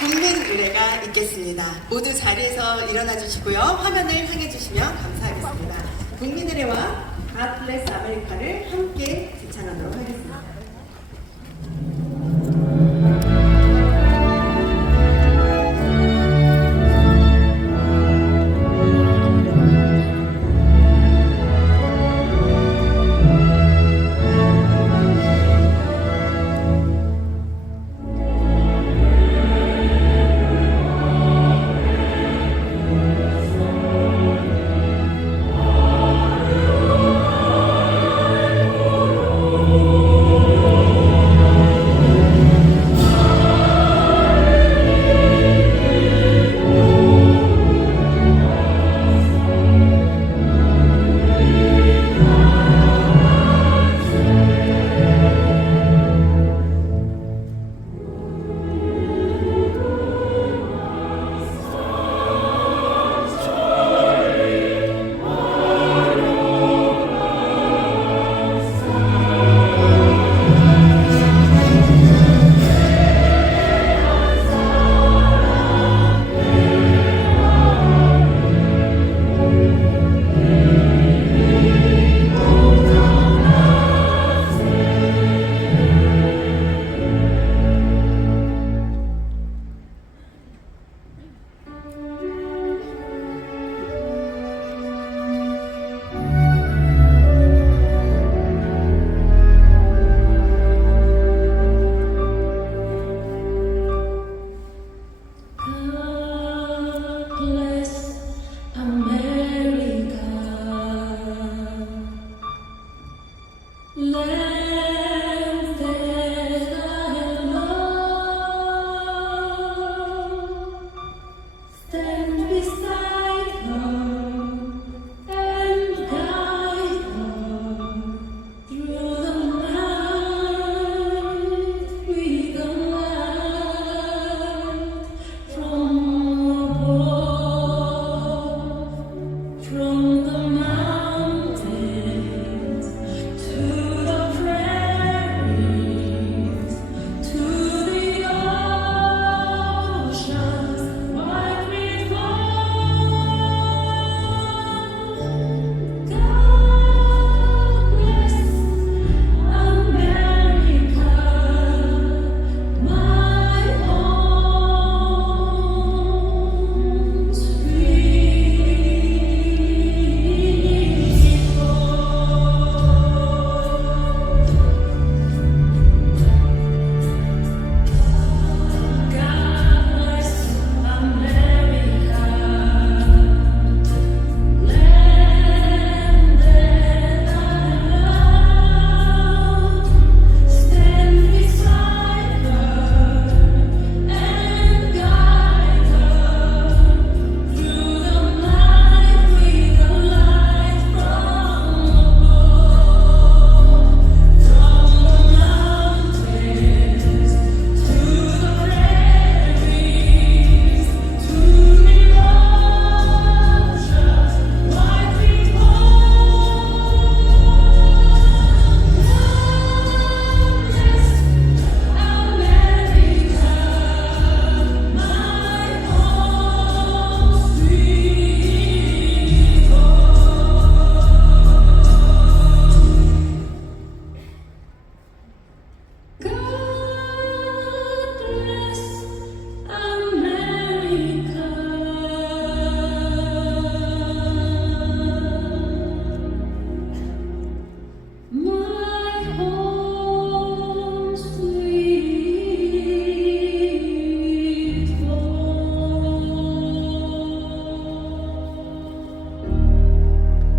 국민 의례가 있겠습니다. 모두 자리에서 일어나 주시고요. 화면을 향해 주시면 감사하겠습니다. 국민 의례와 God Bless America를 함께 지창하도록 하겠습니다.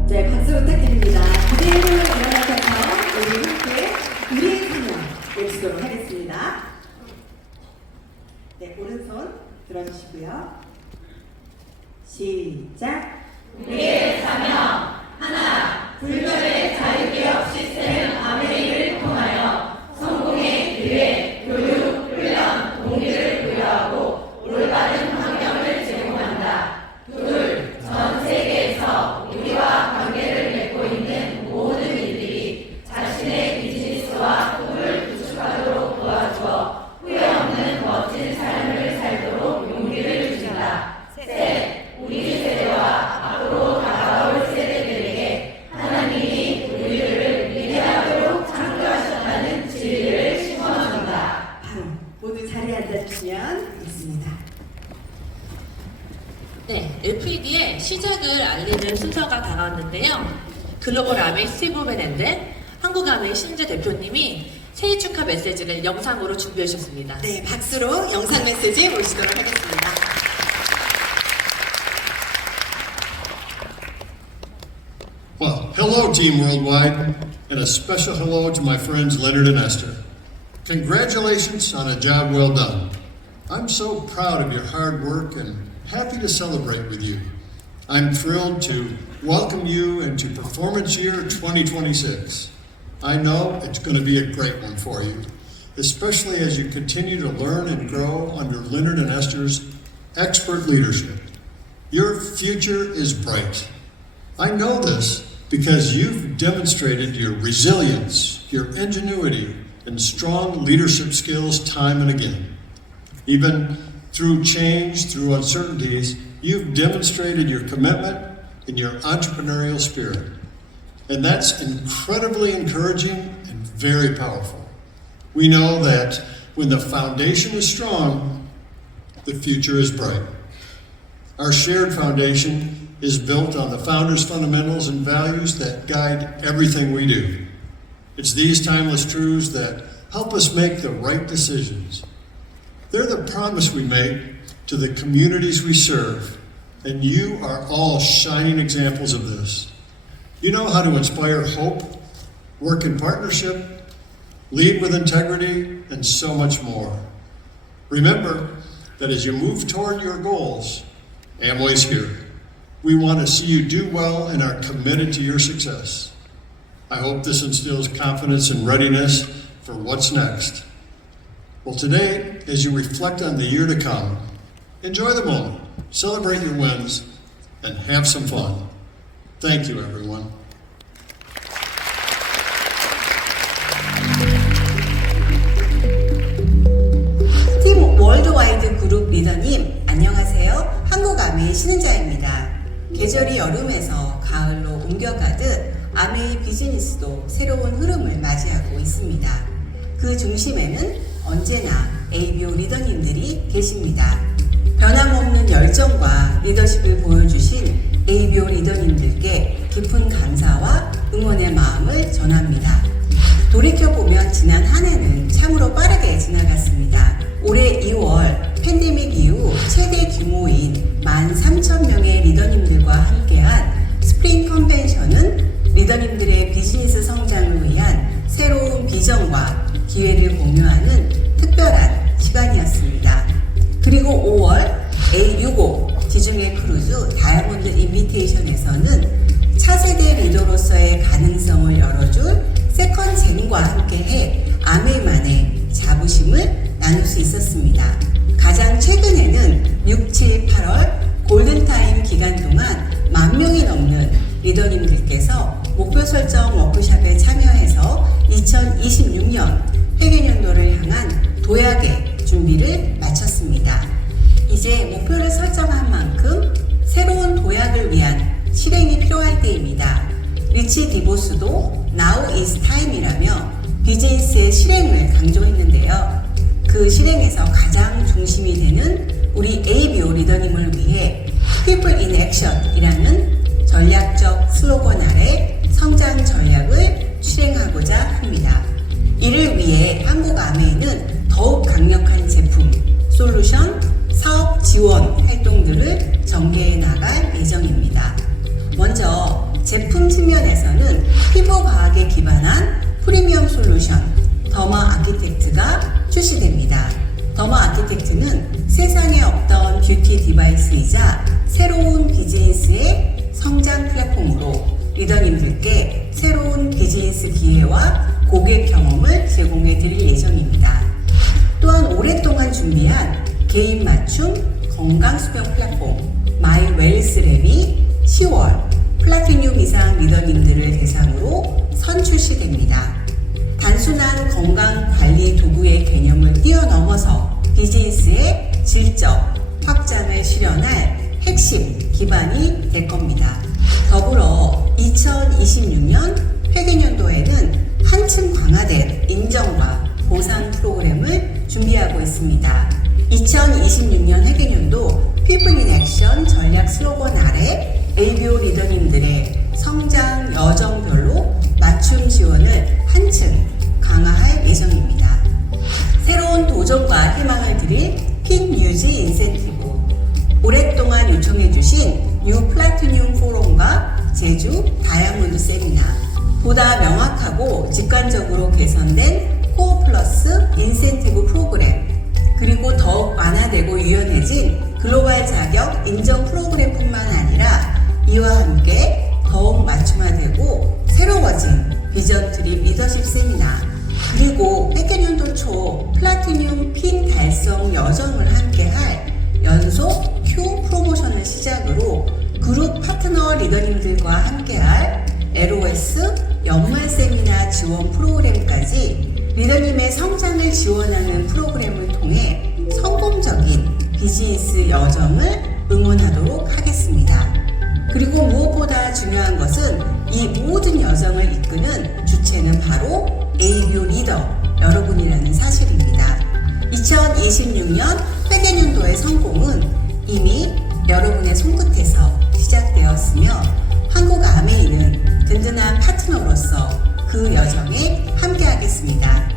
네, 박수 부탁드립니다. 그대로 일어나셔서 우리 함께 우리의 찬양 외치도록 하겠습니다. 네, 오른손 들어주시고요. 시작! 우리의 사명 하나, 불멸의 자유개혁 시스템 아메리를 통하여 성공의 기회, 교육, 훈련, 동기를 부여하고 올바른 환경을 제공한다. 둘, 전 세계에서 우리와 관계를 맺고 있는 모든 이들이 자신의 비즈니스와 꿈을 구축하도록 도와주어 후회 없는 멋진 삶을 살도록 주시면 되겠습니다. 네, FED의 시작을 알리는 순서가 다가왔는데요. 글로벌 아메이 스티브 베넨드, 한국 아메이 신재 대표님이 새해 축하 메시지를 영상으로 준비해 주셨습니다. 네, 박수로 영상 메시지 모시도록 하겠습니다. Well, hello, Team Worldwide, and a special hello to my friends Leonard and Esther. Congratulations on a job well done. I'm so proud of your hard work and happy to celebrate with you. I'm thrilled to welcome you into Performance Year 2026. I know it's going to be a great one for you, especially as you continue to learn and grow under Leonard and Esther's expert leadership. Your future is bright. I know this because you've demonstrated your resilience, your ingenuity, and strong leadership skills time and again. Even through change, through uncertainties, you've demonstrated your commitment and your entrepreneurial spirit. And that's incredibly encouraging and very powerful. We know that when the foundation is strong, the future is bright. Our shared foundation is built on the founder's fundamentals and values that guide everything we do. It's these timeless truths that help us make the right decisions. They're the promise we make to the communities we serve, and you are all shining examples of this. You know how to inspire hope, work in partnership, lead with integrity, and so much more. Remember that as you move toward your goals, Amway's here. We want to see you do well and are committed to your success. I hope this instills confidence and readiness for what's next. Well, today, as you reflect on the year to come, enjoy the moment, celebrate your wins, and have some fun. Thank you, everyone. 팀 월드와이드 그룹 리더님, 안녕하세요. 한국 아메이 신은자입니다. 계절이 여름에서 가을로 옮겨가듯 아메이 비즈니스도 새로운 흐름을 맞이하고 있습니다. 그 중심에는 언제나 ABO 리더님들이 계십니다. 변함없는 열정과 리더십을 보여주신 ABO 리더님들께 깊은 감사와 응원의 마음을 전합니다. 돌이켜보면 지난 한 해는 참으로 빠르게 지나갔습니다. 올해 2월 팬데믹 이후 최대 규모인 13,000명의 리더님들과 함께한 스프링 컨벤션은 리더님들의 비즈니스 성장을 위한 새로운 비전과 기회를 공유하는 특별한 시간이었습니다. 그리고 5월 A65 지중해 크루즈 다이아몬드 인비테이션에서는 차세대 리더로서의 가능성을 열어줄 세컨젠과 함께해 아메이만의 자부심을 나눌 수 있었습니다. 가장 최근에는 6, 7, 8월 골든타임 기간 동안 10,000명이 넘는 리더님들께서 목표 설정 워크숍에 참여해서 2026년 회계년도를 향한 도약의 준비를 마쳤습니다. 이제 목표를 설정한 만큼 새로운 도약을 위한 실행이 필요할 때입니다. 리치 디보스도 Now is time이라며 비즈니스의 실행을 강조했는데요. 그 실행에서 가장 중심이 되는 우리 ABO 리더님을 위해 People in Action 이라는 전략적 슬로건 아래 성장 전략을 실행하고자 합니다. 이를 위해 한국 아메이는 더욱 강력한 제품, 솔루션, 사업 지원 활동들을 전개해 나갈 예정입니다. 먼저 제품 측면에서는 피부 과학에 기반한 프리미엄 솔루션 더마 아키텍트가 출시됩니다. 더마 아키텍트는 세상에 없던 뷰티 디바이스이자 새로운 비즈니스의 성장 플랫폼으로 리더님들께 새로운 비즈니스 기회와 고객 경험을 제공해 드릴 예정입니다. 또한 오랫동안 준비한 개인 맞춤 건강수명 플랫폼 마이 웰스랩이 10월 플래티늄 이상 리더님들을 대상으로 선출시됩니다. 단순한 건강관리 도구의 개념을 뛰어넘어서 비즈니스의 질적 확장을 실현할 핵심 기반이 될 겁니다. 더불어 2026년 회계년도에는 한층 강화된 인정과 보상 프로그램을 준비하고 있습니다. 2026년 회계년도 People in Action 전략 슬로건 아래 ABO 리더님들의 성장 여정별로 맞춤 지원을 한층 강화할 예정입니다. 새로운 도전과 희망을 드릴 핀 유지 인센티브, 오랫동안 요청해주신 뉴 플래티늄 포럼과 제주 다이아몬드 세미나, 보다 명확하고 직관적으로 개선된 코어 플러스 인센티브 프로그램, 그리고 더욱 완화되고 유연해진 글로벌 자격 인정 프로그램뿐만 아니라 이와 함께 더욱 맞춤화되고 새로워진 비전 트립 리더십 세미나, 그리고 회계년도 초 플래티늄 핀 달성 여정을 함께할 연속 Q 프로모션을 시작으로 그룹 파트너 리더님들과 함께할 LOS 연말 세미나 지원 프로그램까지 리더님의 성장을 지원하는 프로그램을 통해 성공적인 비즈니스 여정을 응원하도록 하겠습니다. 그리고 무엇보다 중요한 것은 이 모든 여정을 이끄는 주체는 바로 ABO 리더 여러분이라는 사실입니다. 2026년 회계년도의 성공은 이미 여러분의 손끝에서 시작되었으며 한국 아메이는 든든한 파트너로서 그 여정에 함께하겠습니다.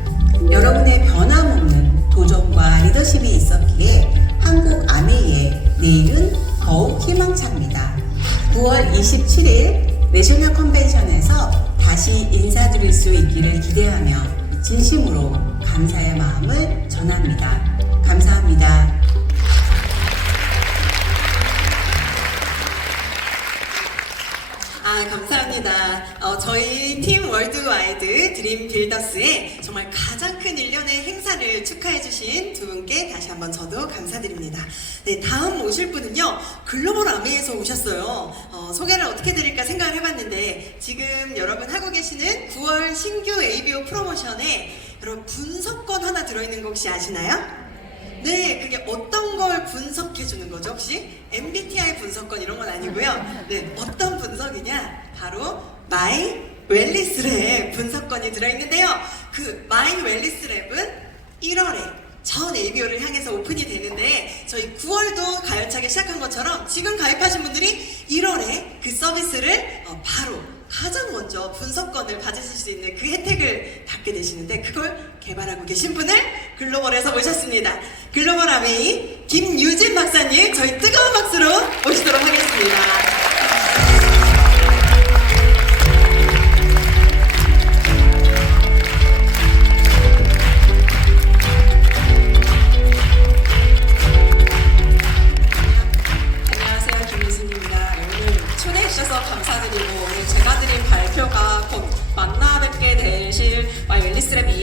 여러분의 변함없는 도전과 리더십이 있었기에 한국 아메이의 내일은 더욱 희망찹니다. 9월 27일 내셔널 컨벤션에서 다시 인사드릴 수 있기를 기대하며 진심으로 감사의 마음을 전합니다. 감사합니다. 감사합니다. 저희 팀 월드와이드 드림 빌더스의 정말 가장 큰 1년의 행사를 축하해주신 두 분께 다시 한번 저도 감사드립니다. 네, 다음 오실 분은요, 글로벌 아메이에서 오셨어요. 소개를 어떻게 드릴까 생각을 해봤는데, 지금 여러분 하고 계시는 9월 신규 ABO 프로모션에 여러분 분석권 하나 들어있는 거 혹시 아시나요? 네, 그게 어떤 걸 분석해주는 거죠, 혹시? MBTI 분석권 이런 건 아니고요. 네, 어떤 분석이냐? 바로 마이 웰리스 랩 분석권이 들어있는데요. 그 마이 웰리스 랩은 1월에 전 ABO를 향해서 오픈이 되는데, 저희 9월도 가열차게 시작한 것처럼 지금 가입하신 분들이 1월에 그 서비스를 바로 가장 먼저 분석권을 받으실 수 있는 그 혜택을 받게 되시는데, 그걸 개발하고 계신 분을 글로벌에서 모셨습니다. 글로벌 아메이 김유진 박사님, 저희 뜨거운 박수로 모시도록 하겠습니다.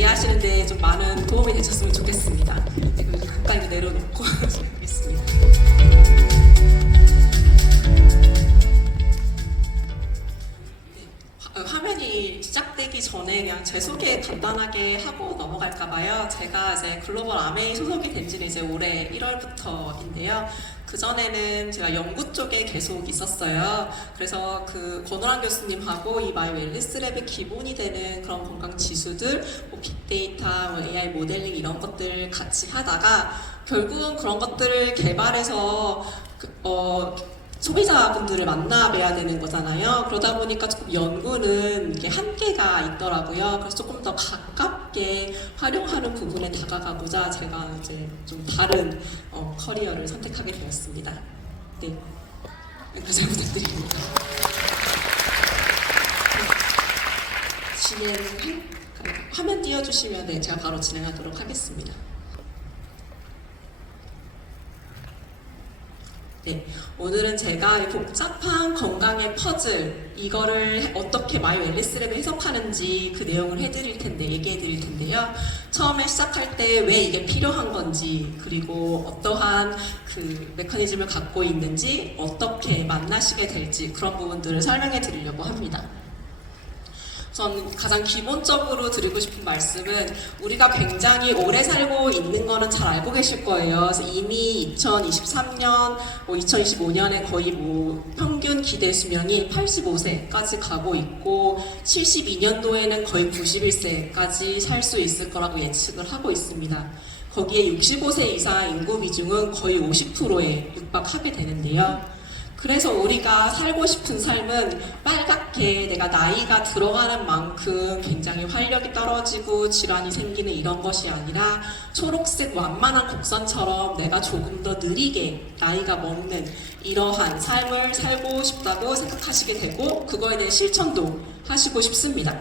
이해하시는데 좀 많은 도움이 되셨으면 좋겠습니다. 지금 잠깐 내려놓고 하겠습니다. 화면이 시작되기 전에 그냥 제 소개 간단하게 하고 넘어갈까봐요. 제가 이제 글로벌 아메이 소속이 된 지는 이제 올해 1월부터인데요. 그전에는 제가 연구 쪽에 계속 있었어요. 그래서 그 권호랑 교수님하고 이 마이 웰리스 랩의 기본이 되는 그런 건강 지수들, 뭐 빅데이터, 뭐 AI 모델링 이런 것들 같이 하다가 결국은 그런 것들을 개발해서 소비자분들을 만나 뵈야 되는 거잖아요. 그러다 보니까 조금 연구는 이게 한계가 있더라고요. 그래서 조금 더 가깝게 활용하는 부분에 다가가고자 제가 이제 좀 다른 커리어를 선택하게 되었습니다. 네, 잘 부탁드립니다. 화면 띄워주시면 네, 제가 바로 진행하도록 하겠습니다. 네, 오늘은 제가 이 복잡한 건강의 퍼즐 이거를 어떻게 마이 웰리스 랩에 해석하는지 그 내용을 얘기해 드릴 텐데요. 처음에 시작할 때 왜 이게 필요한 건지, 그리고 어떠한 그 메커니즘을 갖고 있는지, 어떻게 만나시게 될지 그런 부분들을 설명해 드리려고 합니다. 전 가장 기본적으로 드리고 싶은 말씀은 우리가 굉장히 오래 살고 있는 거는 잘 알고 계실 거예요. 그래서 이미 2023년, 2025년에 거의 평균 기대 수명이 85세까지 가고 있고 72년도에는 거의 91세까지 살 수 있을 거라고 예측을 하고 있습니다. 거기에 65세 이상 인구 비중은 거의 50%에 육박하게 되는데요. 그래서 우리가 살고 싶은 삶은 빨갛게 내가 나이가 들어가는 만큼 굉장히 활력이 떨어지고 질환이 생기는 이런 것이 아니라 초록색 완만한 곡선처럼 내가 조금 더 느리게 나이가 먹는 이러한 삶을 살고 싶다고 생각하시게 되고 그거에 대해 실천도 하시고 싶습니다.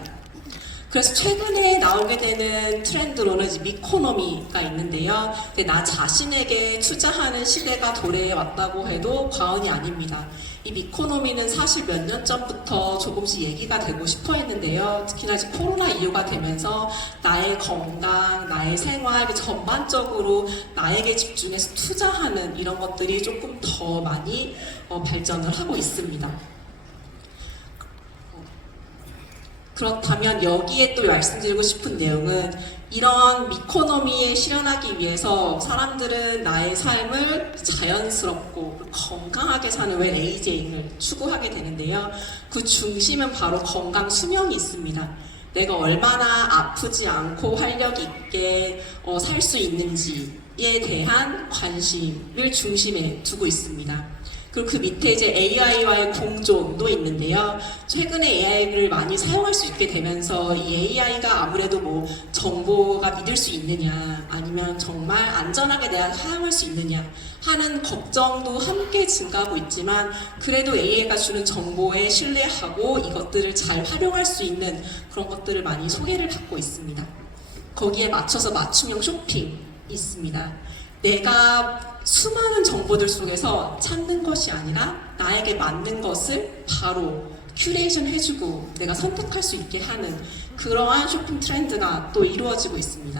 그래서 최근에 나오게 되는 트렌드로는 이제 미코노미가 있는데요. 근데 나 자신에게 투자하는 시대가 도래해왔다고 해도 과언이 아닙니다. 이 미코노미는 사실 몇 년 전부터 조금씩 얘기가 되고 싶어 했는데요. 특히나 이제 코로나 이후가 되면서 나의 건강, 나의 생활, 전반적으로 나에게 집중해서 투자하는 이런 것들이 조금 더 많이 발전을 하고 있습니다. 그렇다면 여기에 또 말씀드리고 싶은 내용은 이런 미코노미에 실현하기 위해서 사람들은 나의 삶을 자연스럽고 건강하게 사는 웰에이징을 추구하게 되는데요. 그 중심은 바로 건강 수명이 있습니다. 내가 얼마나 아프지 않고 활력 있게 살 수 있는지에 대한 관심을 중심에 두고 있습니다. 그리고 그 밑에 이제 AI와의 공존도 있는데요. 최근에 AI를 많이 사용할 수 있게 되면서 이 AI가 아무래도 뭐 정보가 믿을 수 있느냐 아니면 정말 안전하게 내가 사용할 수 있느냐 하는 걱정도 함께 증가하고 있지만 그래도 AI가 주는 정보에 신뢰하고 이것들을 잘 활용할 수 있는 그런 것들을 많이 소개를 받고 있습니다. 거기에 맞춰서 맞춤형 쇼핑이 있습니다. 내가 수많은 정보들 속에서 찾는 것이 아니라 나에게 맞는 것을 바로 큐레이션 해주고 내가 선택할 수 있게 하는 그러한 쇼핑 트렌드가 또 이루어지고 있습니다.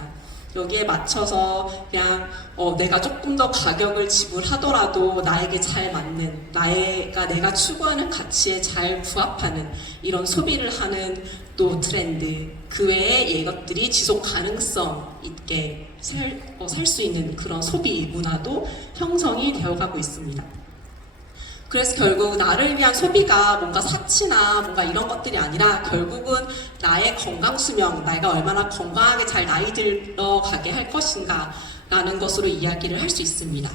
여기에 맞춰서 그냥 내가 조금 더 가격을 지불하더라도 나에게 잘 맞는 내가 추구하는 가치에 잘 부합하는 이런 소비를 하는 또 트렌드 그 외에 이것들이 지속 가능성 있게 살 수 있는 그런 소비 문화도 형성이 되어가고 있습니다. 그래서 결국 나를 위한 소비가 뭔가 사치나 뭔가 이런 것들이 아니라 결국은 나의 건강 수명, 내가 얼마나 건강하게 잘 나이 들어가게 할 것인가 라는 것으로 이야기를 할 수 있습니다.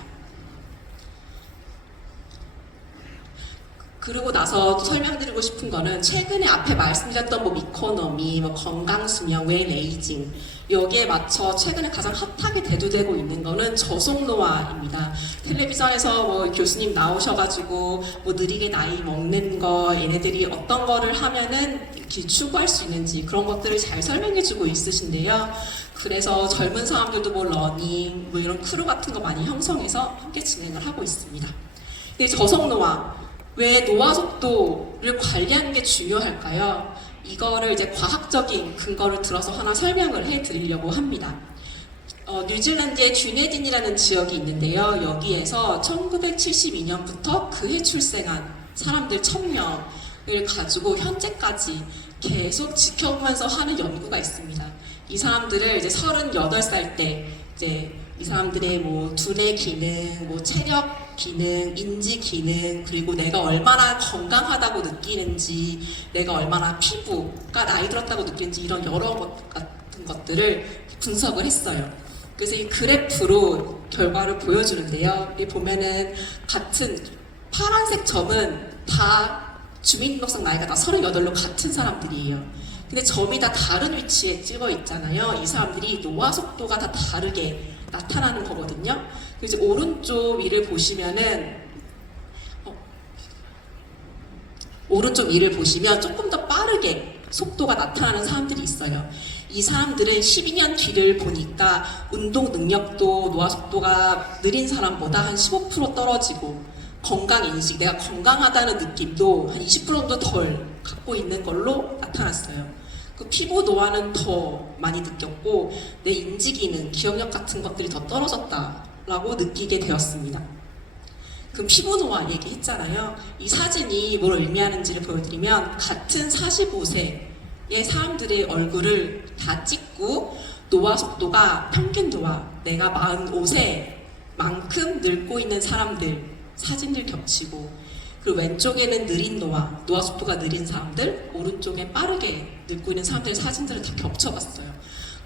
그러고 나서 설명드리고 싶은 거는 최근에 앞에 말씀드렸던 뭐 미코노미, 뭐 건강 수명, 웰에이징 여기에 맞춰 최근에 가장 핫하게 대두되고 있는 거는 저속노화입니다. 텔레비전에서 뭐 교수님 나오셔가지고 뭐 느리게 나이 먹는 거 얘네들이 어떤 거를 하면은 이렇게 추구할 수 있는지 그런 것들을 잘 설명해주고 있으신데요. 그래서 젊은 사람들도 뭐 러닝, 뭐 이런 크루 같은 거 많이 형성해서 함께 진행을 하고 있습니다. 근데 저속노화 왜 노화 속도를 관리하는 게 중요할까요? 이거를 이제 과학적인 근거를 들어서 하나 설명을 해드리려고 합니다. 뉴질랜드의 듀네딘이라는 지역이 있는데요. 여기에서 1972년부터 그해 출생한 사람들 1000명을 가지고 현재까지 계속 지켜보면서 하는 연구가 있습니다. 이 사람들을 이제 38살 때 이제 이 사람들의 뭐 두뇌 기능, 뭐 체력 기능, 인지 기능, 그리고 내가 얼마나 건강하다고 느끼는지, 내가 얼마나 피부가 나이 들었다고 느끼는지 이런 여러 것 같은 것들을 분석을 했어요. 그래서 이 그래프로 결과를 보여주는데요. 여기 보면은 같은 파란색 점은 다 주민등록상 나이가 다 38로 같은 사람들이에요. 근데 점이 다 다른 위치에 찍어 있잖아요. 이 사람들이 노화 속도가 다 다르게 나타나는 거거든요. 그래서 오른쪽 위를 보시면은 오른쪽 위를 보시면 조금 더 빠르게 속도가 나타나는 사람들이 있어요. 이 사람들은 12년 뒤를 보니까 운동 능력도 노화 속도가 느린 사람보다 한 15% 떨어지고 건강 인식, 내가 건강하다는 느낌도 한 20% 정도 덜 갖고 있는 걸로 나타났어요. 그 피부 노화는 더 많이 느꼈고 내 인지 기능, 기억력 같은 것들이 더 떨어졌다라고 느끼게 되었습니다. 그 피부 노화 얘기했잖아요. 이 사진이 뭘 의미하는지를 보여드리면 같은 45세의 사람들의 얼굴을 다 찍고 노화 속도가 평균 노화, 내가 45세만큼 늙고 있는 사람들 사진들 겹치고 그리고 왼쪽에는 느린 노화 속도가 느린 사람들, 오른쪽에 빠르게 늙고 있는 사람들의 사진들을 다 겹쳐봤어요.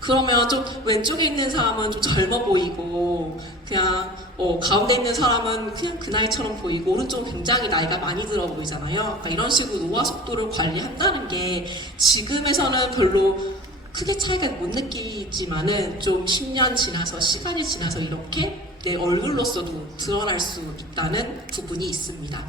그러면 좀 왼쪽에 있는 사람은 좀 젊어 보이고 그냥 가운데 있는 사람은 그냥 그 나이처럼 보이고 오른쪽은 굉장히 나이가 많이 들어 보이잖아요. 그러니까 이런 식으로 노화 속도를 관리한다는 게 지금에서는 별로 크게 차이가 못 느끼지만은 좀 10년 지나서 시간이 지나서 이렇게 내 얼굴로서도 드러날 수 있다는 부분이 있습니다.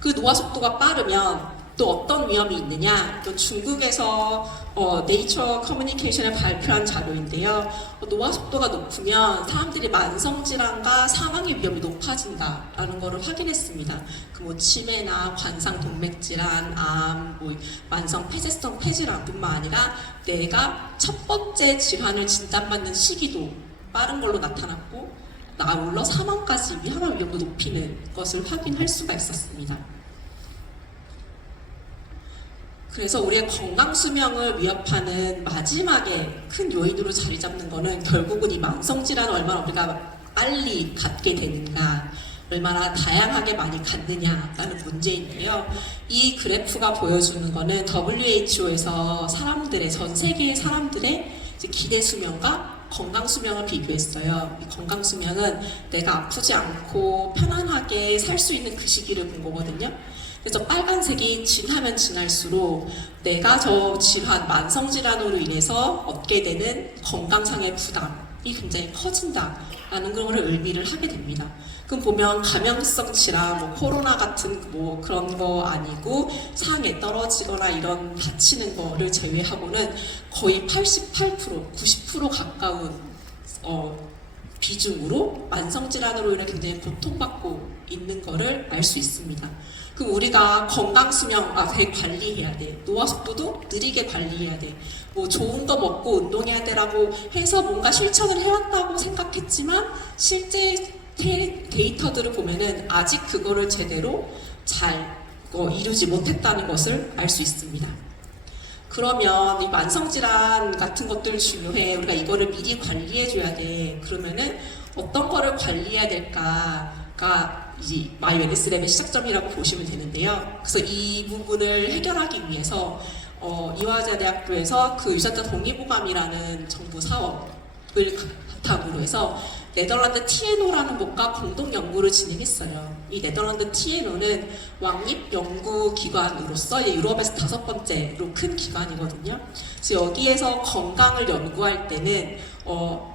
그 노화 속도가 빠르면 또 어떤 위험이 있느냐? 또 중국에서 네이처 커뮤니케이션에 발표한 자료인데요. 노화 속도가 높으면 사람들이 만성 질환과 사망의 위험이 높아진다라는 것을 확인했습니다. 그 뭐 치매나 관상 동맥 질환, 암, 뭐 만성 폐쇄성 폐질환뿐만 아니라 내가 첫 번째 질환을 진단받는 시기도 빠른 걸로 나타났고 아울러 사망까지 위험한 위험도 높이는 것을 확인할 수가 있었습니다. 그래서 우리의 건강 수명을 위협하는 마지막에 큰 요인으로 자리 잡는 거는 결국은 이 만성 질환을 얼마나 우리가 빨리 갖게 되는가, 얼마나 다양하게 많이 갖느냐라는 문제인데요. 이 그래프가 보여주는 거는 WHO에서 전 세계의 사람들의 기대 수명과 건강 수명을 비교했어요. 이 건강 수명은 내가 아프지 않고 편안하게 살 수 있는 그 시기를 본 거거든요. 그래서 빨간색이 지나면 지날수록 내가 저 질환, 만성 질환으로 인해서 얻게 되는 건강상의 부담이 굉장히 커진다라는 그런 의미를 하게 됩니다. 그럼 보면 감염성 질환, 뭐 코로나 같은 뭐 그런 거 아니고 상에 떨어지거나 이런 다치는 거를 제외하고는 거의 88%, 90% 가까운 비중으로 만성 질환으로 인해 굉장히 고통받고 있는 거를 알 수 있습니다. 그럼 우리가 건강 수명 되게 관리해야 돼. 노화 속도도 느리게 관리해야 돼. 뭐 좋은 거 먹고 운동해야 되라고 해서 뭔가 실천을 해왔다고 생각했지만 실제 데이터들을 보면은 아직 그거를 제대로 잘 이루지 못했다는 것을 알 수 있습니다. 그러면 이 만성질환 같은 것들 중요해. 우리가 이거를 미리 관리해줘야 돼. 그러면은 어떤 거를 관리해야 될까가 이제 마이 웰니스 랩의 시작점이라고 보시면 되는데요. 그래서 이 부분을 해결하기 위해서 이화여자대학교에서 그 유전자 동의보감이라는 정부 사업을 바탕으로 해서 네덜란드 TNO라는 곳과 공동 연구를 진행했어요. 이 네덜란드 TNO는 왕립 연구기관으로서 유럽에서 5번째로 큰 기관이거든요. 그래서 여기에서 건강을 연구할 때는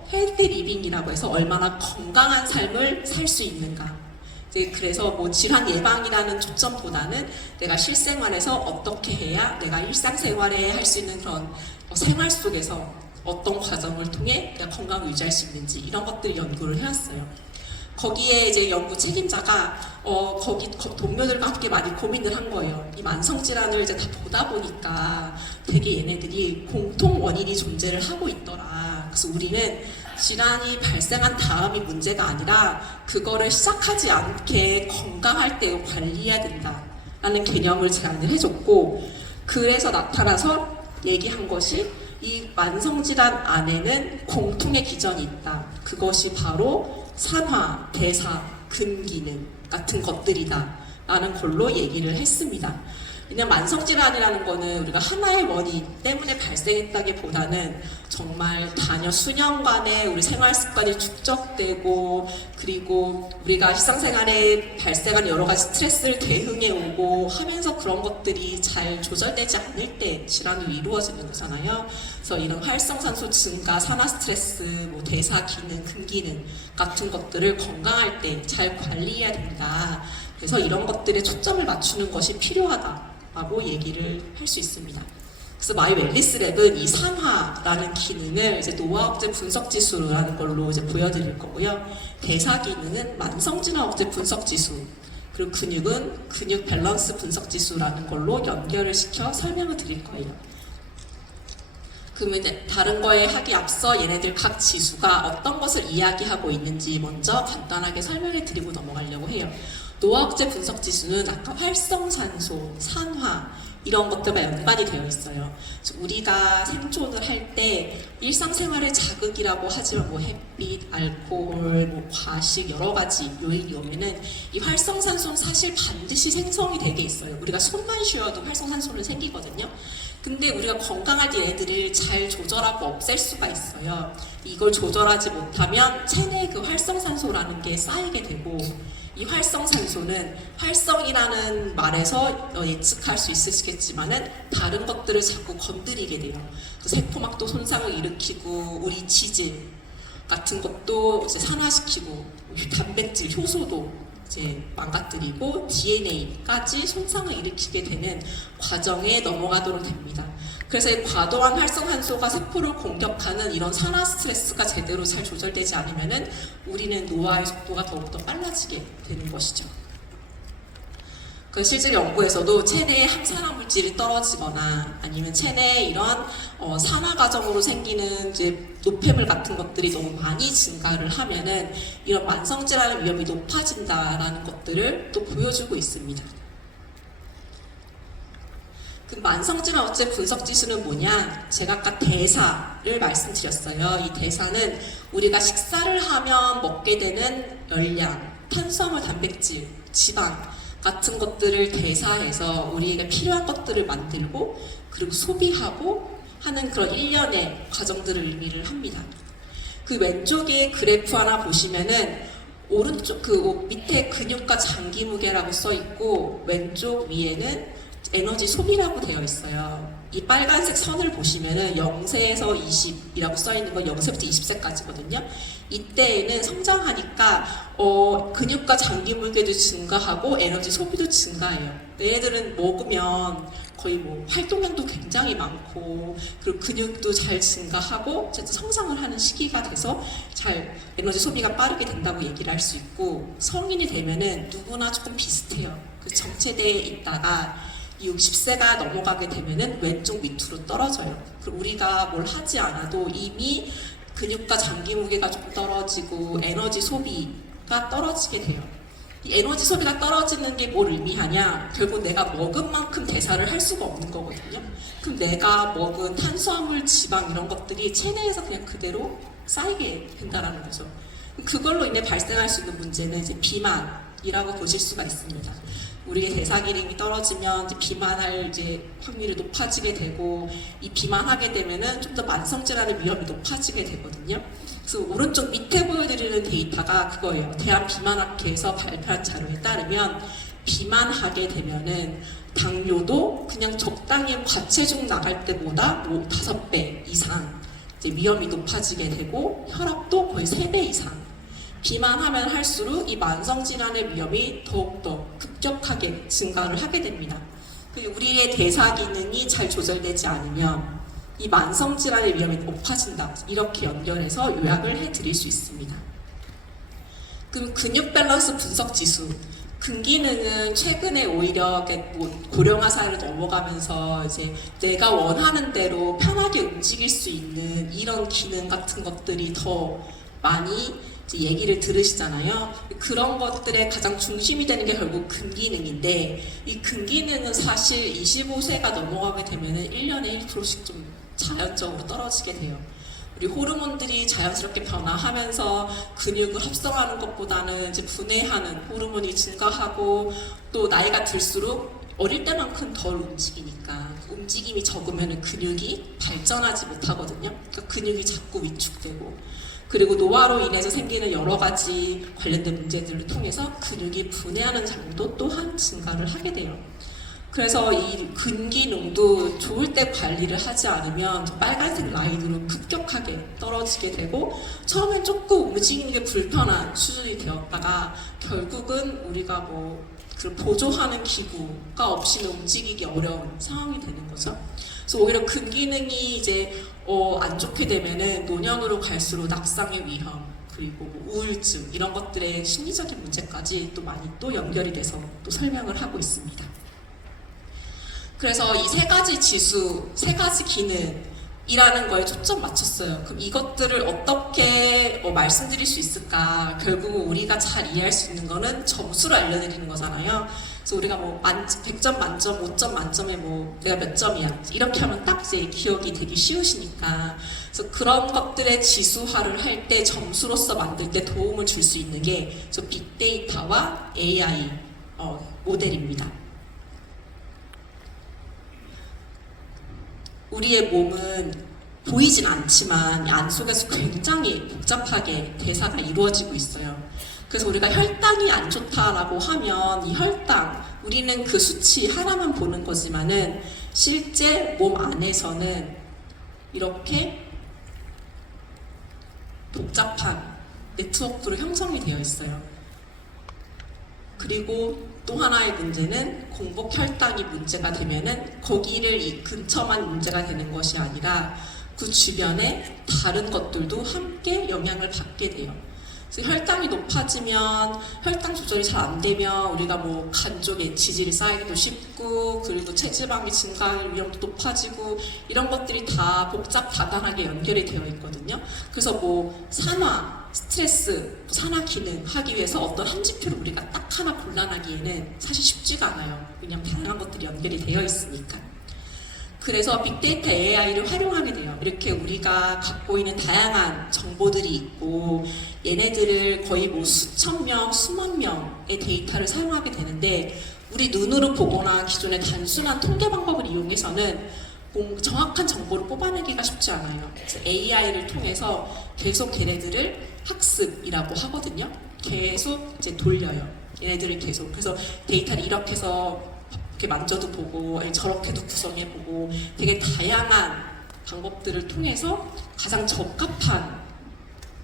헬스 리빙이라고 해서 얼마나 건강한 삶을 살 수 있는가. 그래서 뭐 질환 예방이라는 초점보다는 내가 실생활에서 어떻게 해야 내가 일상생활에 할 수 있는 그런 생활 속에서 어떤 과정을 통해 내가 건강을 유지할 수 있는지 이런 것들을 연구를 해왔어요. 거기에 이제 연구 책임자가 거기 동료들과 함께 많이 고민을 한 거예요. 이 만성 질환을 이제 다 보다 보니까 되게 얘네들이 공통 원인이 존재를 하고 있더라. 그래서 우리는 질환이 발생한 다음이 문제가 아니라 그거를 시작하지 않게 건강할 때 관리해야 된다라는 개념을 제안을 해줬고, 그래서 나타나서 얘기한 것이 이 만성질환 안에는 공통의 기전이 있다. 그것이 바로 산화, 대사, 근기능 같은 것들이다 라는 걸로 얘기를 했습니다. 그냥 만성질환이라는 거는 우리가 하나의 원인 때문에 발생했다기보다는 정말 단여 수년간의 우리 생활 습관이 축적되고, 그리고 우리가 일상생활에 발생한 여러 가지 스트레스를 대응해 오고 하면서 그런 것들이 잘 조절되지 않을 때 질환이 이루어지는 거잖아요. 그래서 이런 활성산소 증가, 산화 스트레스, 뭐 대사 기능, 근기능 같은 것들을 건강할 때 잘 관리해야 된다. 그래서 이런 것들에 초점을 맞추는 것이 필요하다라고 얘기를 할 수 있습니다. 그래서 마이 웰니스 랩은 이 산화라는 기능을 이제 노화 억제 분석 지수라는 걸로 이제 보여드릴 거고요. 대사 기능은 만성질환 억제 분석 지수, 그리고 근육은 근육 밸런스 분석 지수라는 걸로 연결을 시켜 설명을 드릴 거예요. 그러면 다른 거에 하기 앞서 얘네들 각 지수가 어떤 것을 이야기하고 있는지 먼저 간단하게 설명해 드리고 넘어가려고 해요. 노화 억제 분석 지수는 아까 활성산소, 산화 이런 것들과 연관이 되어 있어요. 우리가 생존을 할 때 일상생활의 자극이라고 하지만 뭐 햇빛, 알코올, 뭐 과식 여러 가지 요인이 오면은 이 활성산소는 사실 반드시 생성이 되게 있어요. 우리가 숨만 쉬어도 활성산소는 생기거든요. 근데 우리가 건강할 때 얘들을 잘 조절하고 없앨 수가 있어요. 이걸 조절하지 못하면 체내에 그 활성산소라는 게 쌓이게 되고, 이 활성산소는 활성이라는 말에서 예측할 수 있으시겠지만은 다른 것들을 자꾸 건드리게 돼요. 세포막도 손상을 일으키고, 우리 지질 같은 것도 이제 산화시키고, 단백질, 효소도 이제 망가뜨리고 DNA까지 손상을 일으키게 되는 과정에 넘어가도록 됩니다. 그래서 이 과도한 활성산소가 세포를 공격하는 이런 산화 스트레스가 제대로 잘 조절되지 않으면은 우리는 노화의 속도가 더욱더 빨라지게 되는 것이죠. 그 실제 연구에서도 체내에 항산화 물질이 떨어지거나 아니면 체내에 이런 산화 과정으로 생기는 이제 노폐물 같은 것들이 너무 많이 증가를 하면은 이런 만성 질환의 위험이 높아진다라는 것들을 또 보여주고 있습니다. 그 만성 질환 어째 분석 지수는 뭐냐? 제가 아까 대사를 말씀드렸어요. 이 대사는 우리가 식사를 하면 먹게 되는 열량, 탄수화물, 단백질, 지방 같은 것들을 대사해서 우리에게 필요한 것들을 만들고 그리고 소비하고 하는 그런 일련의 과정들을 의미를 합니다. 그 왼쪽에 그래프 하나 보시면은 오른쪽 그 밑에 근육과 장기 무게라고 써 있고 왼쪽 위에는 에너지 소비라고 되어 있어요. 이 빨간색 선을 보시면은 0세에서 20이라고 써 있는 건 0세부터 20세까지거든요. 이때에는 성장하니까 근육과 장기 물개도 증가하고 에너지 소비도 증가해요. 얘네들은 먹으면 거의 뭐 활동량도 굉장히 많고 그리고 근육도 잘 증가하고 어쨌든 성장을 하는 시기가 돼서 잘 에너지 소비가 빠르게 된다고 얘기를 할 수 있고 성인이 되면은 누구나 조금 비슷해요. 그 정체대에 있다가 60세가 넘어가게 되면은 왼쪽 밑으로 떨어져요. 그리고 우리가 뭘 하지 않아도 이미 근육과 장기 무게가 좀 떨어지고 에너지 소비가 떨어지게 돼요. 이 에너지 소비가 떨어지는 게 뭘 의미하냐? 결국 내가 먹은 만큼 대사를 할 수가 없는 거거든요. 그럼 내가 먹은 탄수화물, 지방 이런 것들이 체내에서 그냥 그대로 쌓이게 된다라는 거죠. 그걸로 인해 발생할 수 있는 문제는 이제 비만이라고 보실 수가 있습니다. 우리의 대사 기능이 떨어지면 이제 비만할 이제 확률이 높아지게 되고 이 비만하게 되면은 좀 더 만성 질환의 위험이 높아지게 되거든요. 그래서 오른쪽 밑에 보여드리는 데이터가 그거예요. 대한비만학회에서 발표한 자료에 따르면 비만하게 되면은 당뇨도 그냥 적당히 과체중 나갈 때보다 뭐 5배 이상 이제 위험이 높아지게 되고 혈압도 거의 3배 이상. 비만하면 할수록 이 만성질환의 위험이 더욱더 급격하게 증가를 하게 됩니다. 우리의 대사 기능이 잘 조절되지 않으면 이 만성질환의 위험이 높아진다. 이렇게 연결해서 요약을 해드릴 수 있습니다. 그럼 근육 밸런스 분석 지수. 근기능은 최근에 오히려 고령화 사회로 넘어가면서 이제 내가 원하는 대로 편하게 움직일 수 있는 이런 기능 같은 것들이 더 많이 얘기를 들으시잖아요. 그런 것들의 가장 중심이 되는 게 결국 근기능인데 이 근기능은 사실 25세가 넘어가게 되면 1년에 1%씩 좀 자연적으로 떨어지게 돼요. 우리 호르몬들이 자연스럽게 변화하면서 근육을 합성하는 것보다는 이제 분해하는 호르몬이 증가하고 또 나이가 들수록 어릴 때만큼 덜 움직이니까 움직임이 적으면 근육이 발전하지 못하거든요. 그러니까 근육이 자꾸 위축되고 그리고 노화로 인해서 생기는 여러 가지 관련된 문제들을 통해서 근육이 분해하는 장도 또한 증가를 하게 돼요. 그래서 이 근기능도 좋을 때 관리를 하지 않으면 빨간색 라인으로 급격하게 떨어지게 되고 처음엔 조금 움직이는 게 불편한 수준이 되었다가 결국은 우리가 뭐 그 보조하는 기구가 없이는 움직이기 어려운 상황이 되는 거죠. 그래서 오히려 근기능이 이제 안 좋게 되면은 노년으로 갈수록 낙상의 위험 그리고 뭐 우울증 이런 것들의 심리적인 문제까지 또 많이 또 연결이 돼서 또 설명을 하고 있습니다. 그래서 이 세 가지 지수, 세 가지 기능이라는 거에 초점 맞췄어요. 그럼 이것들을 어떻게 말씀드릴 수 있을까? 결국 우리가 잘 이해할 수 있는 거는 점수로 알려드리는 거잖아요. 그래서 우리가 뭐 100점 만점, 5점 만점에 뭐 내가 몇 점이야 이렇게 하면 딱 이제 기억이 되기 쉬우시니까 그래서 그런 것들의 지수화를 할 때 점수로서 만들 때 도움을 줄 수 있는 게 빅데이터와 AI 모델입니다. 우리의 몸은 보이진 않지만 이 안 속에서 굉장히 복잡하게 대사가 이루어지고 있어요. 그래서 우리가 혈당이 안 좋다라고 하면 이 혈당, 우리는 그 수치 하나만 보는 거지만은 실제 몸 안에서는 이렇게 복잡한 네트워크로 형성이 되어 있어요. 그리고 또 하나의 문제는 공복 혈당이 문제가 되면은 거기를 이 근처만 문제가 되는 것이 아니라 그 주변에 다른 것들도 함께 영향을 받게 돼요. 그래서 혈당이 높아지면 혈당 조절이 잘 안 되면 우리가 뭐 간 쪽에 지질이 쌓이기도 쉽고 그리고 체지방이 증가할 위험도 높아지고 이런 것들이 다 복잡다단하게 연결이 되어 있거든요. 그래서 뭐 산화, 스트레스, 산화 기능 하기 위해서 어떤 한 지표를 우리가 딱 하나 골라내기에는 사실 쉽지가 않아요. 왜냐하면 다양한 것들이 연결이 되어 있으니까. 그래서 빅데이터 AI를 활용하게 돼요. 이렇게 우리가 갖고 있는 다양한 정보들이 있고 얘네들을 거의 뭐 수천 명, 수만 명의 데이터를 사용하게 되는데 우리 눈으로 보거나 기존의 단순한 통계 방법을 이용해서는 정확한 정보를 뽑아내기가 쉽지 않아요. 그래서 AI를 통해서 계속 걔네들을 학습이라고 하거든요. 계속 이제 돌려요. 얘네들을 계속. 그래서 데이터를 이렇게 해서 이렇게 만져도 보고 저렇게도 구성해보고 되게 다양한 방법들을 통해서 가장 적합한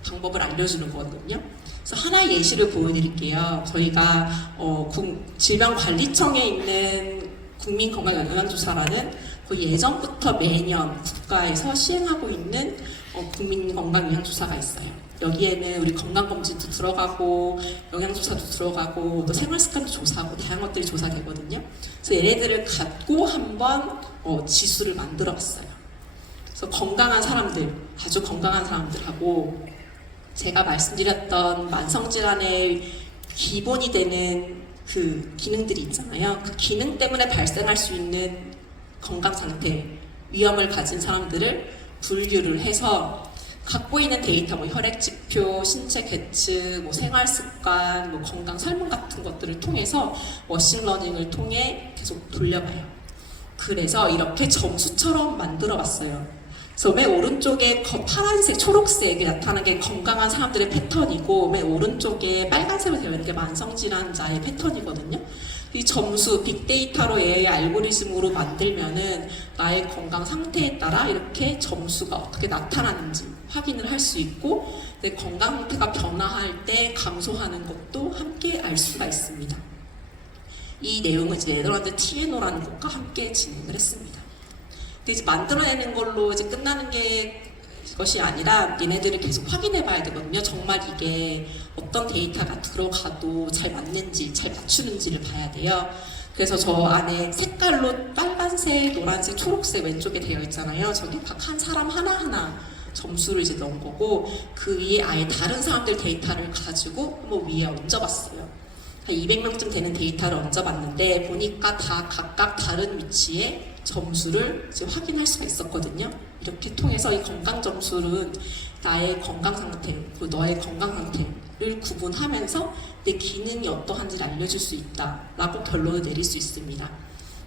방법을 알려주는 거거든요. 그래서 하나의 예시를 보여드릴게요. 저희가 질병관리청에 있는 국민건강영양조사라는 거의 예전부터 매년 국가에서 시행하고 있는 국민건강영양조사가 있어요. 여기에는 우리 건강검진도 들어가고 영양조사도 들어가고 또 생활습관도 조사하고 다양한 것들이 조사되거든요. 그래서 얘네들을 갖고 한번 지수를 만들어봤어요. 그래서 건강한 사람들, 아주 건강한 사람들하고 제가 말씀드렸던 만성질환의 기본이 되는 그 기능들이 있잖아요. 그 기능 때문에 발생할 수 있는 건강 상태, 위험을 가진 사람들을 분류를 해서 갖고 있는 데이터, 뭐 혈액 지표, 신체 계측, 뭐 생활 습관, 뭐 건강 설문 같은 것들을 통해서 머신러닝을 통해 계속 돌려봐요. 그래서 이렇게 점수처럼 만들어봤어요. 그래서 맨 오른쪽에 파란색, 초록색이 나타나는 게 건강한 사람들의 패턴이고 맨 오른쪽에 빨간색으로 되어 있는 게 만성질환자의 패턴이거든요. 이 점수, 빅데이터로 AI 알고리즘으로 만들면은 나의 건강 상태에 따라 이렇게 점수가 어떻게 나타나는지 확인을 할 수 있고 내 건강 상태가 변화할 때 감소하는 것도 함께 알 수가 있습니다. 이 내용은 이제 네덜란드 TNO라는 곳과 함께 진행을 했습니다. 근데 이제 만들어내는 걸로 이제 끝나는 것이 아니라 얘네들을 계속 확인해 봐야 되거든요. 정말 이게 어떤 데이터가 들어가도 잘 맞는지, 잘 맞추는지를 봐야 돼요. 그래서 저 안에 색깔로 빨간색, 노란색, 초록색 왼쪽에 되어 있잖아요. 저기 각 한 사람 하나하나 점수를 이제 넣은 거고 그 위에 아예 다른 사람들 데이터를 가지고 뭐 위에 얹어봤어요. 한 200명쯤 되는 데이터를 얹어봤는데 보니까 다 각각 다른 위치에 점수를 이제 확인할 수가 있었거든요. 이렇게 통해서 이 건강 점수는 나의 건강 상태, 너의 건강 상태를 구분하면서 내 기능이 어떠한지를 알려줄 수 있다라고 결론을 내릴 수 있습니다.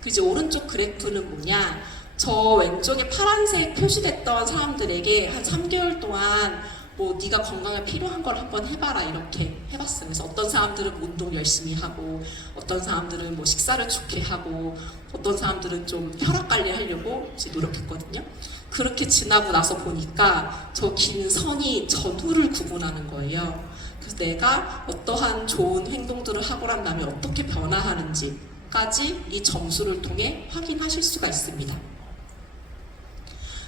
그리고 이제 오른쪽 그래프는 뭐냐? 저 왼쪽에 파란색 표시됐던 사람들에게 한 3개월 동안 뭐 네가 건강에 필요한 걸 한번 해봐라 이렇게 해봤어요. 그래서 어떤 사람들은 운동 열심히 하고 어떤 사람들은 뭐 식사를 좋게 하고 어떤 사람들은 좀 혈압 관리하려고 이제 노력했거든요. 그렇게 지나고 나서 보니까 저 긴 선이 전후를 구분하는 거예요. 그래서 내가 어떠한 좋은 행동들을 하고 난 다음에 어떻게 변화하는지까지 이 점수를 통해 확인하실 수가 있습니다.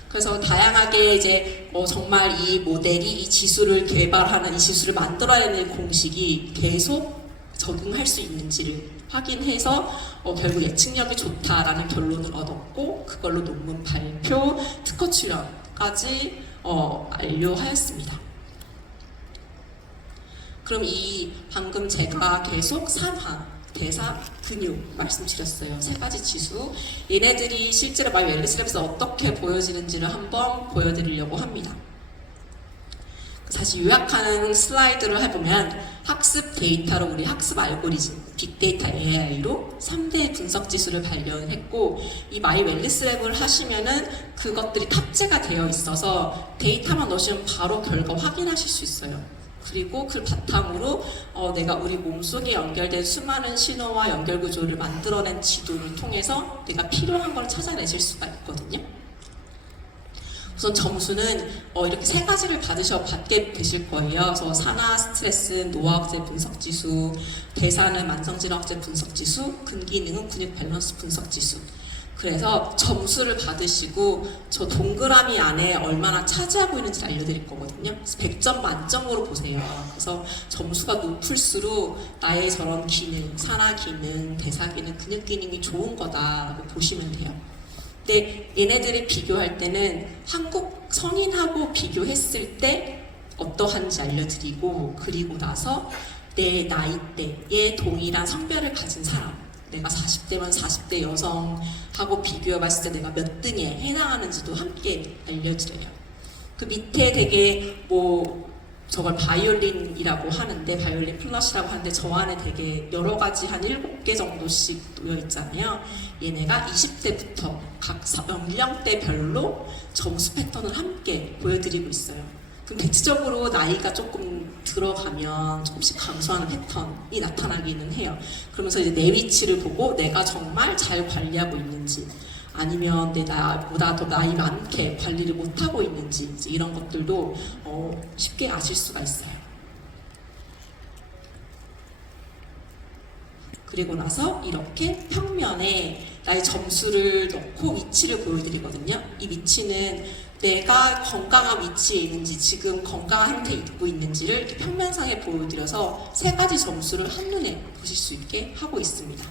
그래서 다양하게 이제 정말 이 모델이 이 지수를 개발하는 이 지수를 만들어내는 공식이 계속 적응할 수 있는지를 확인해서 결국 예측력이 좋다라는 결론을 얻었고 그걸로 논문 발표, 특허 출연까지 완료하였습니다. 그럼 이 방금 제가 계속 산화, 대사, 근육 말씀드렸어요. 세 가지 지수. 얘네들이 실제로 마이오 앨리스랩에서 어떻게 보여지는지를 한번 보여드리려고 합니다. 사실 요약하는 슬라이드를 해보면 학습 데이터로 우리 학습 알고리즘, 빅데이터 AI로 3대 분석 지수를 발견을 했고 이 마이 웰니스랩을 하시면은 그것들이 탑재가 되어 있어서 데이터만 넣으시면 바로 결과 확인하실 수 있어요. 그리고 그 바탕으로 내가 우리 몸속에 연결된 수많은 신호와 연결 구조를 만들어낸 지도를 통해서 내가 필요한 걸 찾아내실 수가 있거든요. 우선 점수는 이렇게 세 가지를 받게 되실 거예요. 그래서 산화 스트레스는 노화학제 분석지수, 대사는 만성질환학제 분석지수, 근기능은 근육 밸런스 분석지수. 그래서 점수를 받으시고 저 동그라미 안에 얼마나 차지하고 있는지 알려드릴 거거든요. 그래서 100점 만점으로 보세요. 그래서 점수가 높을수록 나의 저런 기능, 산화 기능, 대사 기능, 근육 기능이 좋은 거다라고 보시면 돼요. 근데 얘네들이 비교할 때는 한국 성인하고 비교했을 때 어떠한지 알려드리고 그리고 나서 내 나이대의 동일한 성별을 가진 사람 내가 40대면 40대 여성하고 비교해봤을 때 내가 몇 등에 해당하는지도 함께 알려드려요. 그 밑에 되게 저걸 바이올린이라고 하는데 바이올린 플러시라고 하는데 저 안에 되게 여러 가지 한 7개 정도씩 놓여 있잖아요. 얘네가 20대부터 각 연령대별로 점수 패턴을 함께 보여드리고 있어요. 그럼 대체적으로 나이가 조금 들어가면 조금씩 감소하는 패턴이 나타나기는 해요. 그러면서 이제 내 위치를 보고 내가 정말 잘 관리하고 있는지 아니면 나보다 더 나이 많게 관리를 못하고 있는지 이제 이런 것들도 쉽게 아실 수가 있어요. 그리고 나서 이렇게 평면에 나의 점수를 넣고 위치를 보여드리거든요. 이 위치는 내가 건강한 위치에 있는지 지금 건강한 상태에 있고 있는지를 이렇게 평면상에 보여드려서 세 가지 점수를 한눈에 보실 수 있게 하고 있습니다.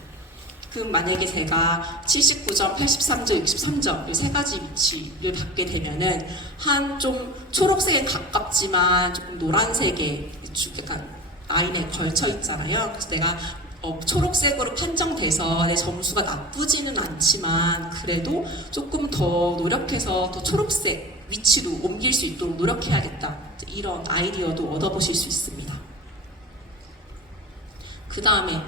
그럼 만약에 제가 79점, 83점, 63점 이 세 가지 위치를 받게 되면은 한 좀 초록색에 가깝지만 조금 노란색에 약간 라인에 걸쳐 있잖아요. 그래서 내가 초록색으로 판정돼서 내 점수가 나쁘지는 않지만 그래도 조금 더 노력해서 더 초록색 위치로 옮길 수 있도록 노력해야겠다. 이런 아이디어도 얻어보실 수 있습니다. 그 다음에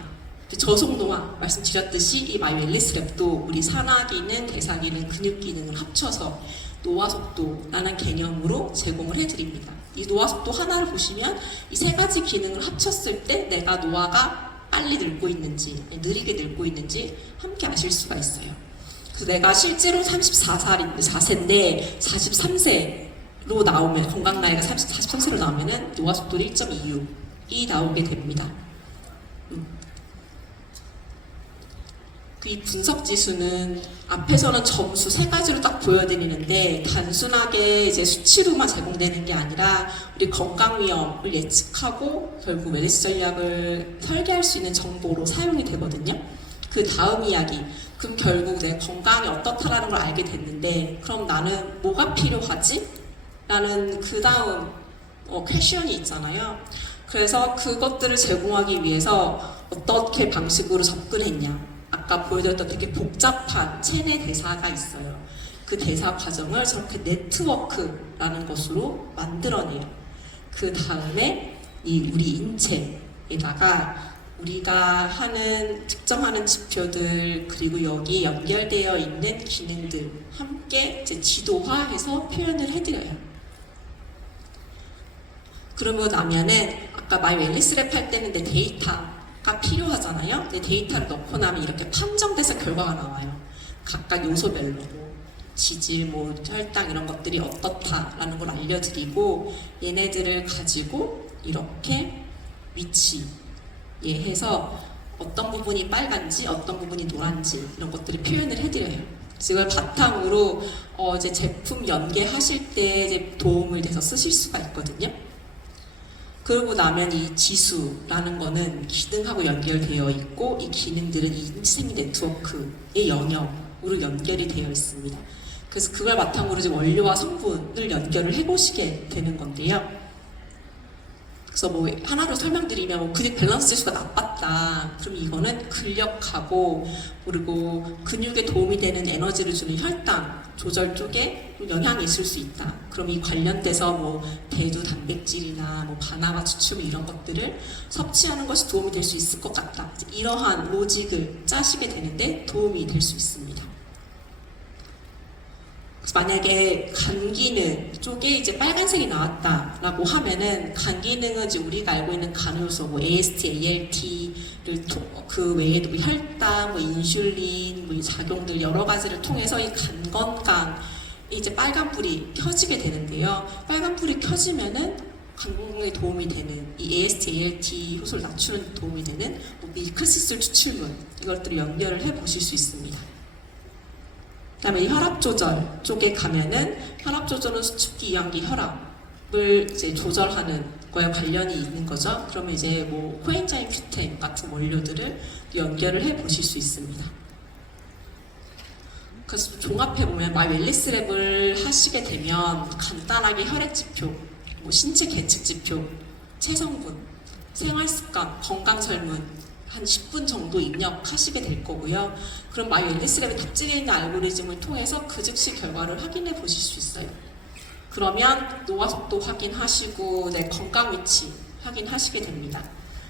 저속노화 말씀드렸듯이 이 마이 웰니스랩도 우리 산화기능, 대사기능, 근육기능을 합쳐서 노화속도라는 개념으로 제공을 해드립니다. 이 노화속도 하나를 보시면 이 세 가지 기능을 합쳤을 때 내가 노화가 빨리 늙고 있는지 느리게 늙고 있는지 함께 아실 수가 있어요. 그래서 내가 실제로 4세인데 43세로 나오면 건강 나이가 43세로 나오면은 노화속도를 1.26이 나오게 됩니다. 이 분석 지수는 앞에서는 점수 세 가지로 딱 보여드리는데 단순하게 이제 수치로만 제공되는 게 아니라 우리 건강 위험을 예측하고 결국 웰니스 전략을 설계할 수 있는 정보로 사용이 되거든요. 그 다음 이야기. 그럼 결국 내 건강이 어떻다라는 걸 알게 됐는데 그럼 나는 뭐가 필요하지? 라는 그 다음 퀘션이 있잖아요. 그래서 그것들을 제공하기 위해서 어떻게 방식으로 접근했냐. 아까 보여드렸던 되게 복잡한 체내 대사가 있어요. 그 대사 과정을 저렇게 네트워크라는 것으로 만들어내요. 그 다음에 이 우리 인체에다가 우리가 특정하는 지표들 그리고 여기 연결되어 있는 기능들 함께 이제 지도화해서 표현을 해드려요. 그러고 나면은 아까 마이 웰니스랩 할 때는 내 데이터가 필요하잖아요. 내 데이터를 넣고 나면 이렇게 판정돼서 결과가 나와요. 각각 요소별로 지질, 혈당 이런 것들이 어떻다라는 걸 알려드리고 얘네들을 가지고 이렇게 위치에 해서 어떤 부분이 빨간지 어떤 부분이 노란지 이런 것들을 표현을 해드려요. 그래서 이걸 바탕으로 이제 제품 연계하실 때 이제 도움을 돼서 쓰실 수가 있거든요. 그러고 나면 이 지수라는 거는 기능하고 연결되어 있고 이 기능들은 이 인지생리 네트워크의 영역으로 연결이 되어 있습니다. 그래서 그걸 바탕으로 이제 원료와 성분을 연결을 해보시게 되는 건데요. 그래서 하나로 설명드리면 근육 밸런스 지수가 나빴다. 그럼 이거는 근력하고 그리고 근육에 도움이 되는 에너지를 주는 혈당 조절 쪽에 영향이 있을 수 있다. 그럼 이 관련돼서 뭐 대두 단백질이나 뭐 바나나 추출 이런 것들을 섭취하는 것이 도움이 될 수 있을 것 같다. 이러한 로직을 짜시게 되는데 도움이 될 수 있습니다. 그래서 만약에 간 기능 쪽에 이제 빨간색이 나왔다라고 하면은 간 기능은 이제 우리가 알고 있는 간효소, 뭐 AST, ALT를 그 외에도 뭐 혈당, 뭐 인슐린, 뭐 작용들 여러 가지를 통해서 이 간 건강 이제 빨간불이 켜지게 되는데요. 빨간불이 켜지면은 간 건강에 도움이 되는 이 AST, ALT 효소를 낮추는 데 도움이 되는 뭐 밀크시슬 추출물 이것들을 연결을 해 보실 수 있습니다. 그다음에 혈압 조절 쪽에 가면은 혈압 조절은 수축기, 이완기 혈압을 이제 조절하는 거에 관련이 있는 거죠. 그러면 이제 뭐 코엔자임 Q10 같은 원료들을 연결을 해 보실 수 있습니다. 그래서 종합해 보면 마이 웰니스 랩을 하시게 되면 간단하게 혈액 지표, 뭐 신체 계측 지표, 체성분, 생활 습관, 건강 설문 한 10분 정도 입력하시게 될 거고요. 그럼 마이 웰니스 랩에 탑재되어 있는 알고리즘을 통해서 그 즉시 결과를 확인해 보실 수 있어요. 그러면 노화 속도 확인하시고 내 건강 위치 확인하시게 됩니다.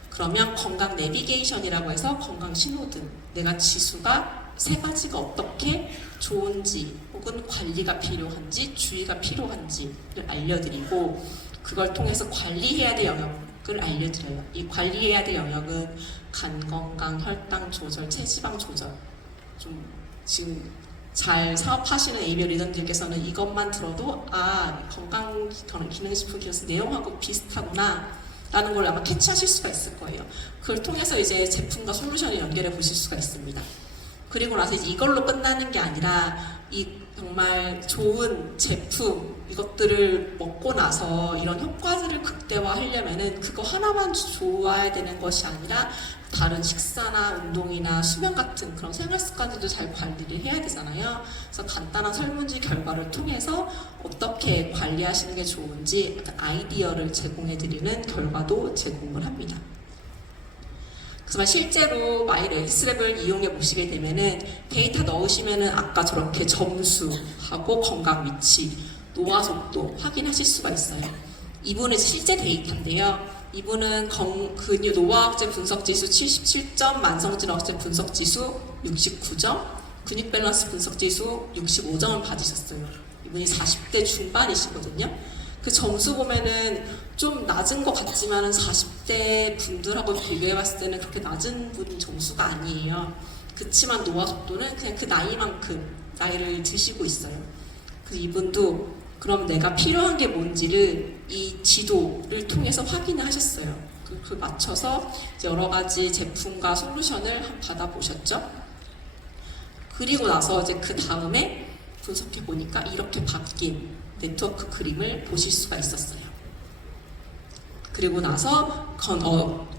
그러면 건강 내비게이션이라고 해서 건강 신호등, 내가 지수가 세 가지가 어떻게 좋은지 혹은 관리가 필요한지 주의가 필요한지를 알려드리고 그걸 통해서 관리해야 될 영역을 알려드려요. 이 관리해야 될 영역은 간 건강, 혈당 조절, 체지방 조절. 좀 지금 잘 사업하시는 ABO 리더님들께서는 이것만 들어도 건강 기능식품 기능서 내용하고 비슷하구나 라는 걸 아마 캐치하실 수가 있을 거예요. 그걸 통해서 이제 제품과 솔루션을 연결해 보실 수가 있습니다. 그리고 나서 이제 이걸로 끝나는 게 아니라 이 정말 좋은 제품 이것들을 먹고 나서 이런 효과들을 극대화하려면은 그거 하나만 좋아야 되는 것이 아니라 다른 식사나 운동이나 수면 같은 그런 생활 습관들도 잘 관리를 해야 되잖아요. 그래서 간단한 설문지 결과를 통해서 어떻게 관리하시는 게 좋은지 아이디어를 제공해드리는 결과도 제공을 합니다. 그래서 실제로 마이 웰니스 랩을 이용해 보시게 되면은 데이터 넣으시면은 아까 저렇게 점수하고 건강 위치, 노화 속도 확인하실 수가 있어요. 이분은 실제 데이터인데요. 이분은 근육 노화학제 분석 지수 77점, 만성질환학제 분석 지수 69점, 근육 밸런스 분석 지수 65점을 받으셨어요. 이분이 40대 중반이시거든요. 그 점수 보면은 좀 낮은 것 같지만은 40대 분들하고 비교해봤을 때는 그렇게 낮은 분 점수가 아니에요. 그치만 노화 속도는 그냥 그 나이만큼 나이를 드시고 있어요. 그래서 이분도 그럼 내가 필요한 게 뭔지를 이 지도를 통해서 확인을 하셨어요. 그 맞춰서 여러 가지 제품과 솔루션을 받아보셨죠. 그리고 나서 이제 그 다음에 분석해 보니까 이렇게 바뀐 네트워크 그림을 보실 수가 있었어요. 그리고 나서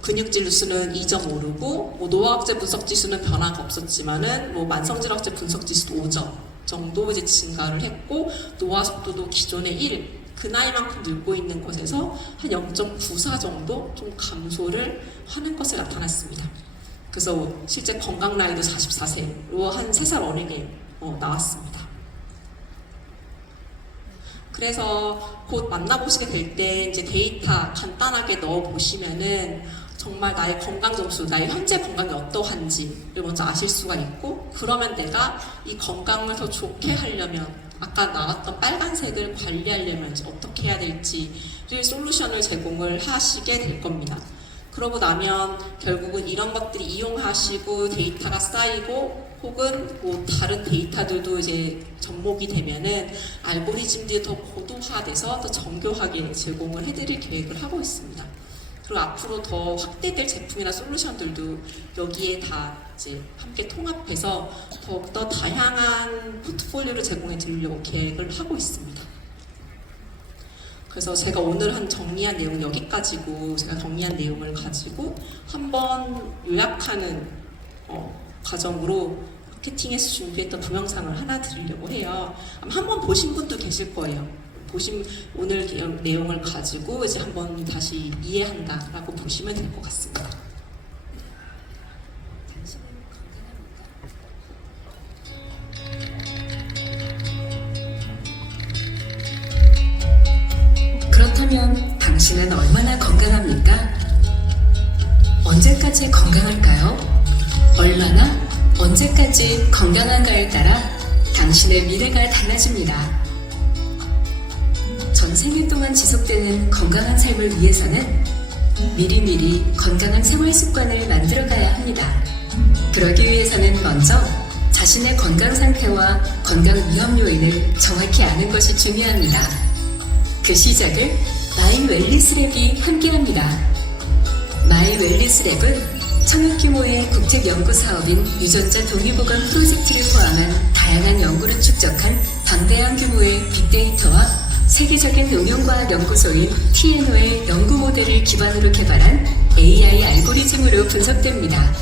근육 지수는 2점 오르고 뭐 노화학제 분석 지수는 변화가 없었지만은 뭐 만성질환학제 분석 지수도 5점 정도 이제 증가를 했고 노화 속도도 기존의 1, 그 나이만큼 늘고 있는 것에서 한 0.94 정도 좀 감소를 하는 것이 나타났습니다. 그래서 실제 건강 나이도 44세로 한 3살 어리게 나왔습니다. 그래서 곧 만나보시게 될 때 이제 데이터 간단하게 넣어 보시면은 정말 나의 건강 점수, 나의 현재 건강이 어떠한지를 먼저 아실 수가 있고, 그러면 내가 이 건강을 더 좋게 하려면 아까 나왔던 빨간색을 관리하려면 이제 어떻게 해야 될지를 솔루션을 제공을 하시게 될 겁니다. 그러고 나면 결국은 이런 것들이 이용하시고 데이터가 쌓이고 혹은 뭐 다른 데이터들도 이제 접목이 되면은 알고리즘들이 더 고도화돼서 더 정교하게 제공을 해드릴 계획을 하고 있습니다. 그리고 앞으로 더 확대될 제품이나 솔루션들도 여기에 다 이제 함께 통합해서 더욱더 다양한 포트폴리오를 제공해 드리려고 계획을 하고 있습니다. 그래서 제가 오늘 정리한 내용 여기까지고, 제가 정리한 내용을 가지고 한번 요약하는 과정으로 마케팅에서 준비했던 동영상을 하나 드리려고 해요. 아마 한번 보신 분도 계실 거예요. 오늘 내용을 가지고 이제 한번 다시 이해한다라고 보시면 될 것 같습니다. 얼마나 건강합니까? 언제까지 건강할까요? 얼마나, 언제까지 건강한가에 따라 당신의 미래가 달라집니다. 전 생일 동안 지속되는 건강한 삶을 위해서는 미리미리 건강한 생활 습관을 만들어가야 합니다. 그러기 위해서는 먼저 자신의 건강 상태와 건강 위험 요인을 정확히 아는 것이 중요합니다. 그 시작을 마이 웰니스랩이 함께합니다. 마이 웰니스랩은 청약 규모의 국책 연구 사업인 유전자 동의보건 프로젝트를 포함한 다양한 연구를 축적한 방대한 규모의 빅데이터와 세계적인 응용과학 연구소인 TNO의 연구 모델을 기반으로 개발한 AI 알고리즘으로 분석됩니다.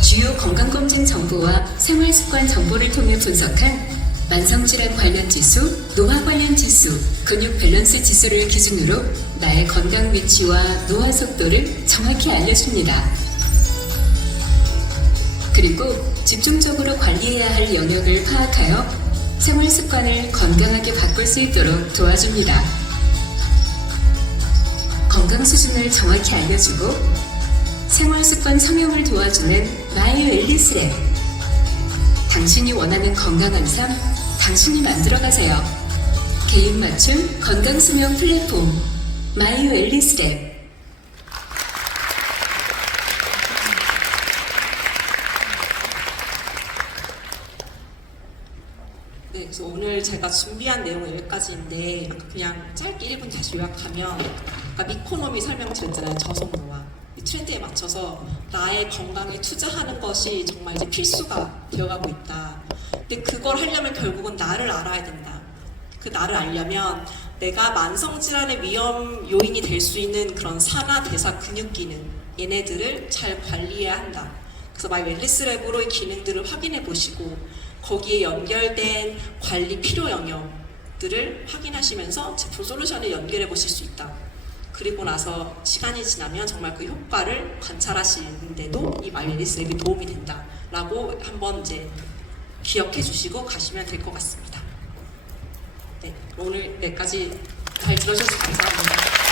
주요 건강검진 정보와 생활습관 정보를 통해 분석한 만성질환 관련 지수, 노화 관련 지수, 근육 밸런스 지수를 기준으로 나의 건강 위치와 노화 속도를 정확히 알려줍니다. 그리고 집중적으로 관리해야 할 영역을 파악하여 생활 습관을 건강하게 바꿀 수 있도록 도와줍니다. 건강 수준을 정확히 알려주고 생활 습관 성형을 도와주는 마이 웰니스랩. 당신이 원하는 건강한 삶, 당신이 만들어가세요. 개인 맞춤 건강 수명 플랫폼 마이 웰니스랩. 네, 그래서 오늘 제가 준비한 내용은 여기까지인데 그냥 짧게 1분 다시 요약하면 아까 미코노미 설명드렸잖아요. 저속노화. 이 트렌드에 맞춰서 나의 건강에 투자하는 것이 정말 이제 필수가 되어가고 있다. 근데 그걸 하려면 결국은 나를 알아야 된다. 그 나를 알려면 내가 만성질환의 위험 요인이 될 수 있는 그런 산화, 대사, 근육 기능 얘네들을 잘 관리해야 한다. 그래서 마이 웰니스랩으로 이 기능들을 확인해 보시고 거기에 연결된 관리 필요 영역들을 확인하시면서 제품 솔루션을 연결해 보실 수 있다. 그리고 나서 시간이 지나면 정말 그 효과를 관찰하시는데도 이 마이 웰니스랩이 도움이 된다라고 한번 이제 기억해 주시고 가시면 될 것 같습니다. 네, 오늘 여기까지 잘 들어주셔서 감사합니다.